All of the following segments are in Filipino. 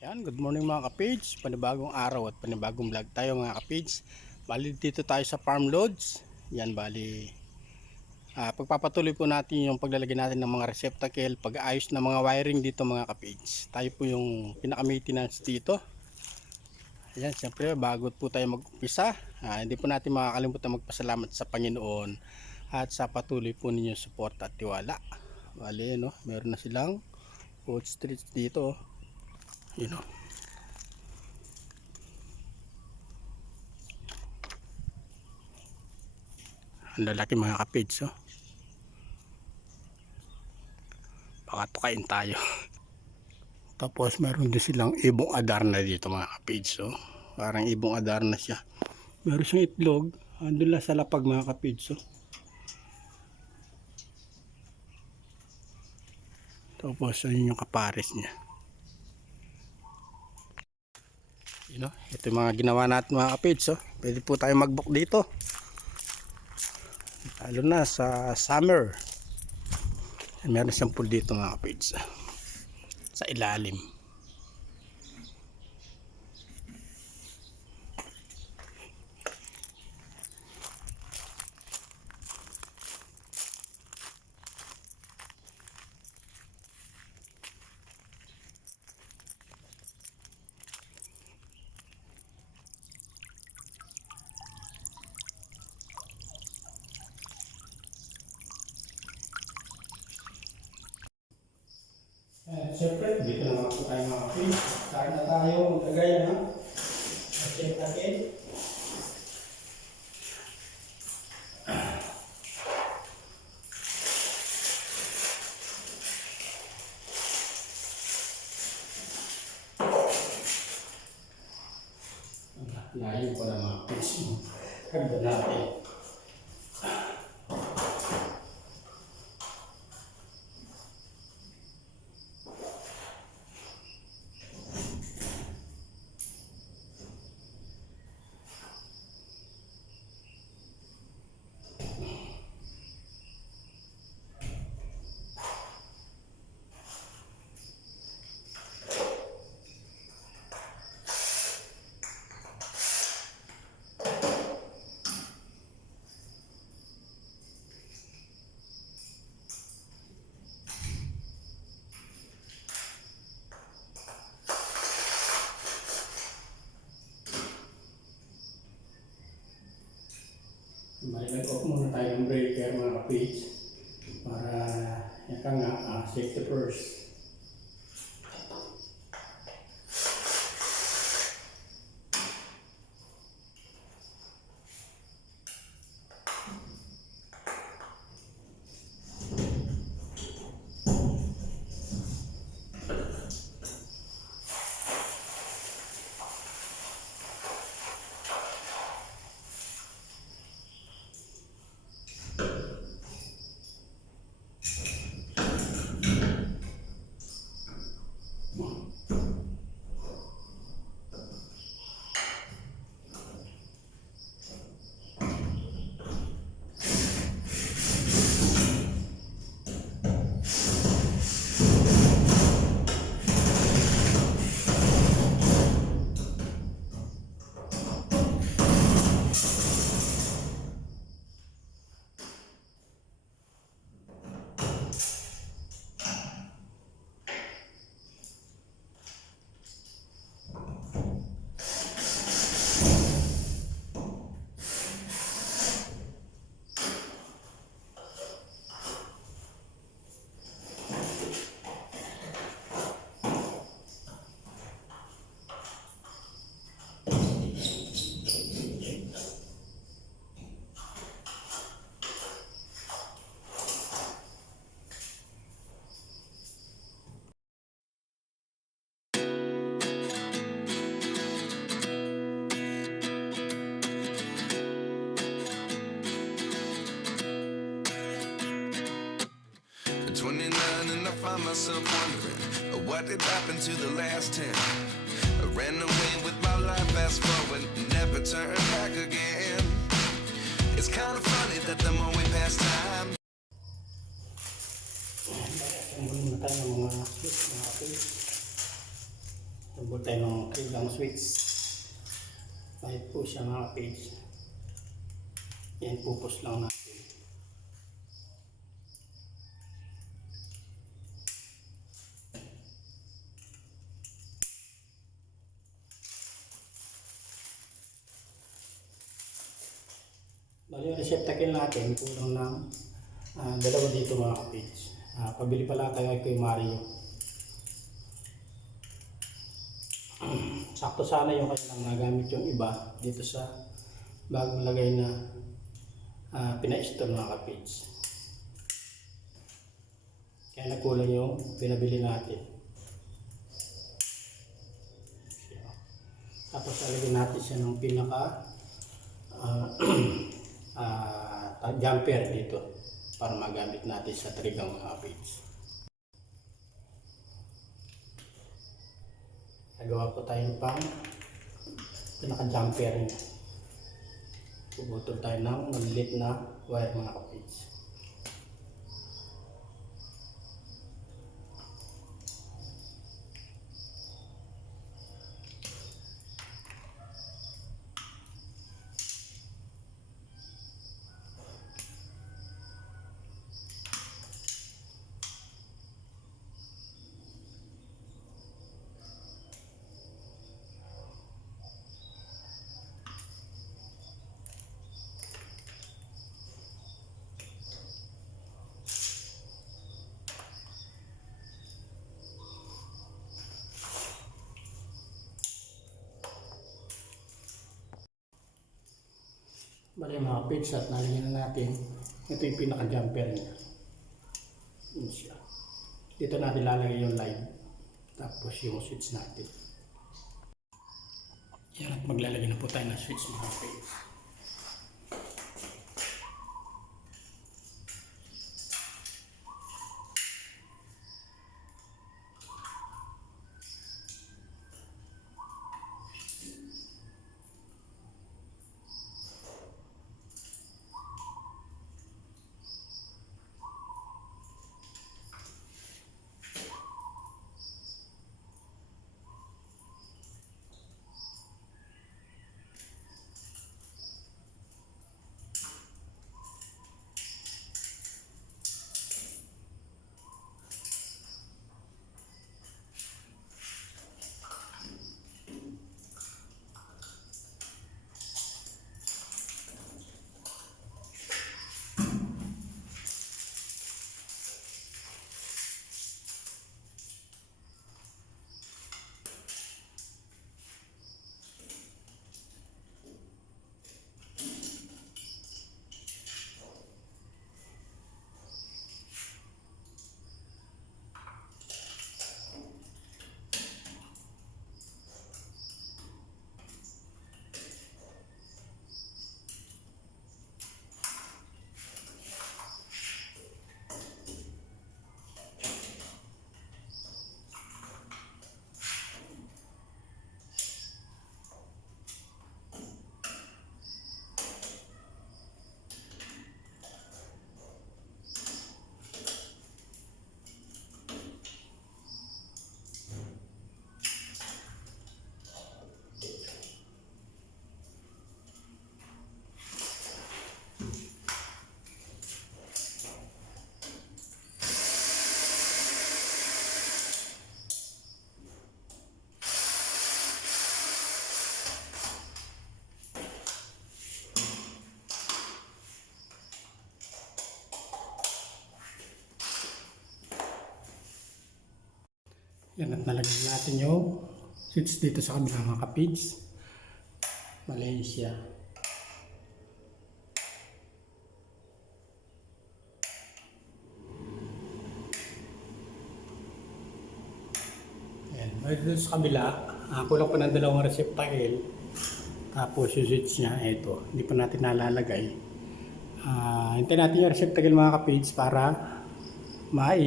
Yan, good morning mga kapage. Panibagong araw at panibagong vlog tayo mga kapage. Bali dito tayo sa farm loads. Yan bali. ah, pagpapatuloy po natin yung paglalagay natin ng mga receptacle, pag-ayos ng mga wiring dito mga kapage. Tayo po yung pinaka-maintenance dito. Ayan, siyempre bago po tayo mag-umpisa, ah, hindi po natin makakalimutan magpasalamat sa Panginoon at sa patuloy po ninyong suporta at tiwala. Bali, no, meron na silang food streets dito. Yun o. Ang lalaki mga kapids oh. Baka tukain tayo. Tapos meron din silang ibong adarna dito mga kapids oh. Parang ibong adarna siya. Meron siyang itlog. Andun lang sa lapag mga kapids oh. Tapos ayun yung kapares niya. You know, ito yung mga ginawa natin mga kapids. Oh. Pwede po tayo mag-book dito. Lalo na sa summer. Meron siyang pool dito mga kapids. Sa ilalim. At syempre, dito na mga po tayo mga kapids. Start na tayo maglagay ng check natin. Layo ko na mga kapids. Kagda natin. May off muna tayo ng breaker mga kapage para yan ka nga, ah, safety first. What did happen to the last 10. I ran away with my life, fast forward, never turn back again. It's kind of funny that the more we pass time, Ang tayo ng mga mga kapage. Yung Bubol tayo ng ilang switch. Kahit po siya mga page. Yan, pupus lang natin. Yung receptacle natin, kulang ng ah, dalawa dito mga kapage. Ah, pabili pala tayo kay Mario. Sakto sana yung kanilang nagamit yung iba dito sa bagong lagay na uh, pina-install mga kapage. Kaya nagkulang yung pinabili natin. Tapos lalagyan natin siya ng pinaka ah, ah, jumper dito para magamit natin sa trigang kapage. Nagawa po tayo pang pinaka-jumper niya. Puputol tayo ng malilit na wire mga kapage. Bali mga page at na natin. Ito yung pinaka-jumper niya. Yun siya. Dito natin lalagay yung live. Tapos yung switch natin. Yan at maglalagay na po tayo ng switch mga page. Yan at nalagyan natin yung switch dito sa kabilang mga kapage. Malaysia. Yan. May dito sa kabila, uh, kulang pa ng dalawang receptacle. Tapos yung switch niya, eto. Hindi pa natin nalalagay. Ah, hintayin natin yung receptacle mga kapage para mai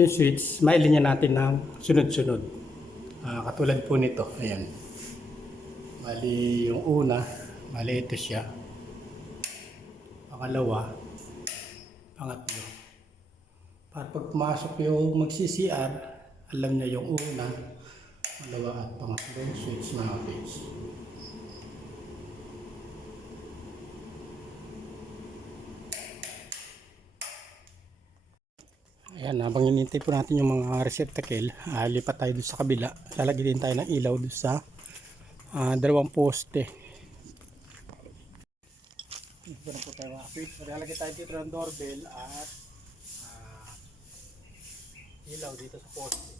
yung switch, mailinya natin ng sunod-sunod. Ah, katulad po nito, ayan. Bali yung una, bali ito siya. Pangalawa, pangatlo. Para pag pumasok yung magsi-CR, alam niya yung una, Dalawa at pangatlong switch mga page. Ayan, habang inintay po natin yung mga receptacle, ah, lipat tayo doon sa kabila. Lalagyan din tayo ng ilaw doon sa ah, dalawang poste. Dito na po tayo mga kapit. Lalagyan tayo dito ng doorbell at ah, ilaw dito sa poste.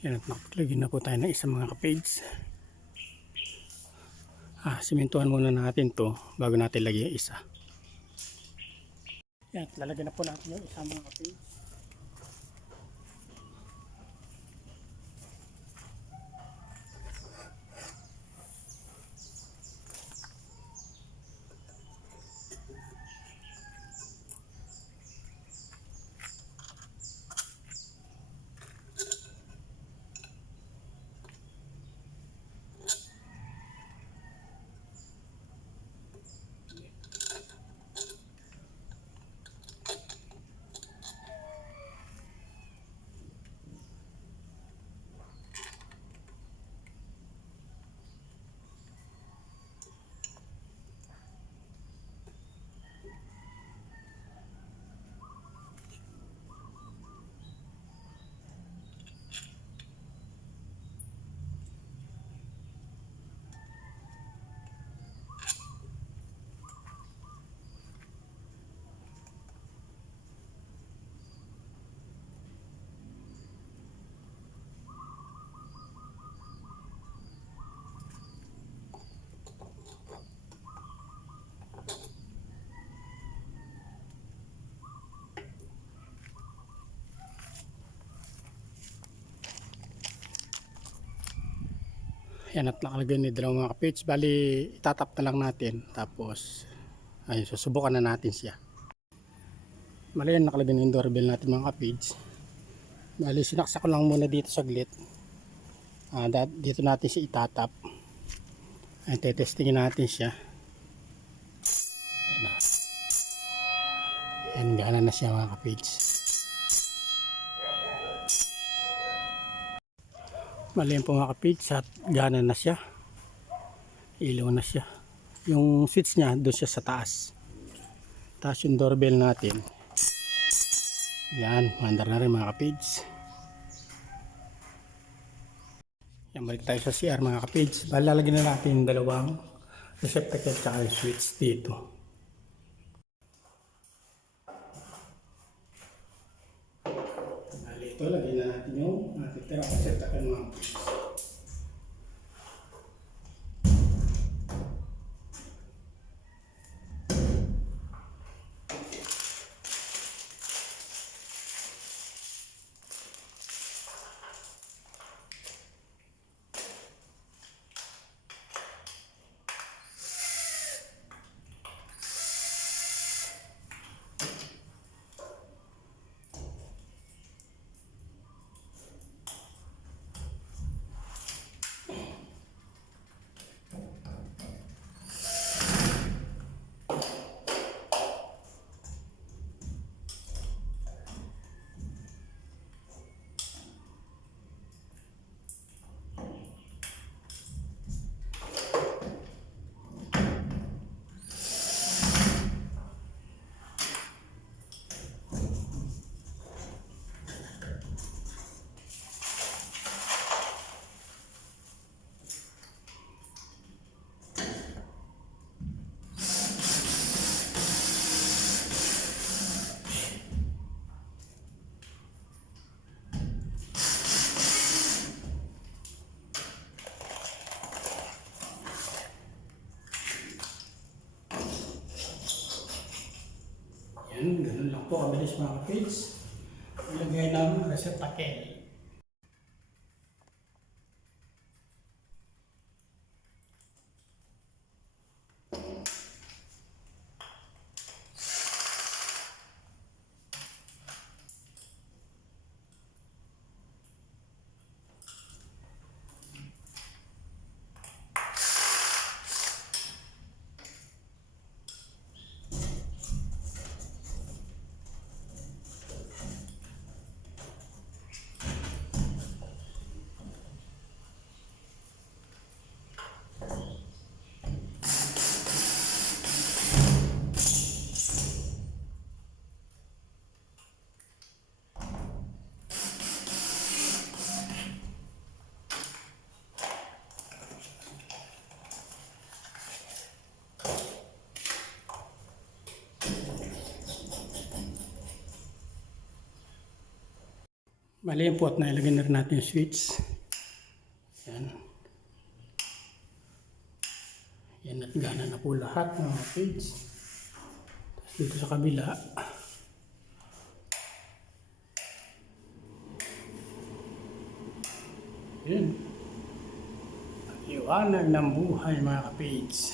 Yan at nakapaglagay na po tayo ng isang mga kapage. Ah, simentuhan muna natin to bago natin lagyan isa. Yan, lalagyan na po natin yung isang mga kapage. Yan at nakalagay ni dalawang mga kapage. Bali, itatap na lang natin. Tapos, ayun, susubukan na natin siya. Bali, yan nakalagay na yung doorbell natin mga kapage. Bali, sinaksak ko lang muna dito saglit. Da- dito natin siya itatap. Ayun, tetestingin natin siya. Ayan na. Yan, gana na siya mga kapage. Mali po mga kapage at gana na siya. Ilaw na siya. Yung switch niya doon siya sa taas. Taas yung doorbell natin. Yan, mandar na rin mga kapage. Yan, balik tayo sa CR mga. Bali, lalagyan na natin yung dalawang receptacle at yung switch dito. Ito, lagyan na natin yung natitira receptacle mga kapage. Yan, kabilis mga kapage. Ilagay ng receptacle. Mali po at nailagay na rin natin yung switch. Yan. Yan at gana na po lahat ng mga page. Tapos dito sa kabila. Yan. Liwanag ng buhay mga kapage.